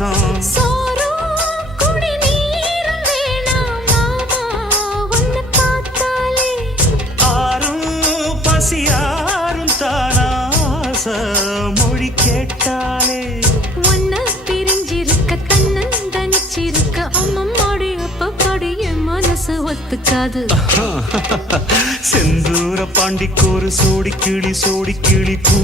பாசம் ஆறும் பசியாரும் தானாச மொழி கேட்டாலே ஒன்ன பிரிஞ்சிருக்க தன்னன் தனிச்சிருக்க அம்மம்மாடி அப்ப படிய மனசு ஒத்துக்காது செந்தூர பாண்டிக்கு ஒரு சோடி கிளி கூ